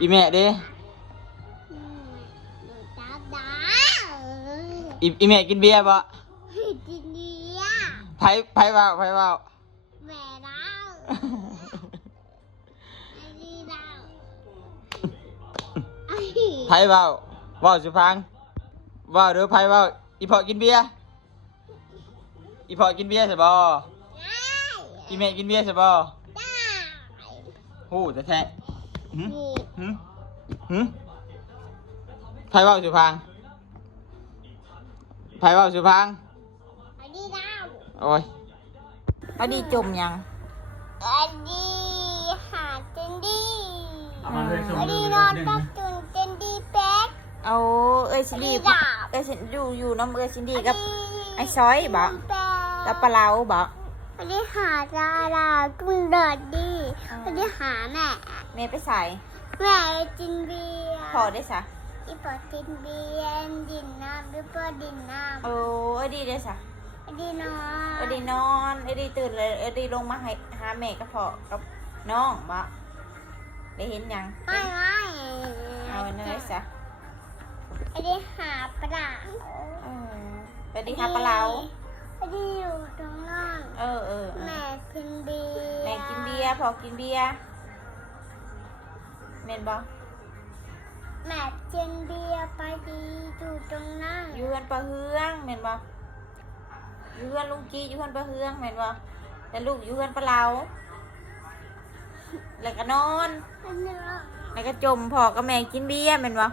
อีแม่เด้อีแม่กินเบียร์บ่กินเบียร์ ไผเว้าแม่เราไผเว้าสุพังเว้าเด้อไผเว้าอีพ่อกินเบียร์อีพ่อกินเบียร์ใช่บ่อีแม่กินเบียร์ใช่บ่ฮู้แท้ๆหึไผเว้าสุพังไผเว้าสุพังโอ้ยอดีจมยังอดีหาเจนดี้อดีนอนปักจุนเจนดี้แป๊กเอาเอ้ยชินดีเอ้ยชินอยู่น้ำเอ้ยชินดีกับไอ้ซอยบ่กับปลาเล้าบ่อดีหาดารากุ้งเดือดดีอดีหาแม่ไปใส่ แม่จินเบียร์พอได้ซะอีปอจินเบียร์ดินน้ำดิปอดินน้ำโอ้เอ้ยดีได้ซะอดีนอนเอ้ยนอนเอ้ยตื่นเลยเอ้ยลงมาให้หาแม่กับพ่อกับน้องบ่ได้เห็นยังไม่เอาเนยซะอดีหาปลาไปดีหาปลาเล้าอดีอยู่ตรงนั้นแม่กินเบียร์พอกินเบียร์เมนบ่แม่กินเบียร์ไปดีอยู่ตรงนั้นอยู่เฮือนปลาเฮืองเมนบ่อยู่เฮือนลุงกี้อยู่เฮือนปลาเฮืองเมนบ่แต่ลูกอยู่เฮือนปลาเล้าแล้วก็นอนแล้วก็จมพอกับแม่กินเบียร์เมนบ่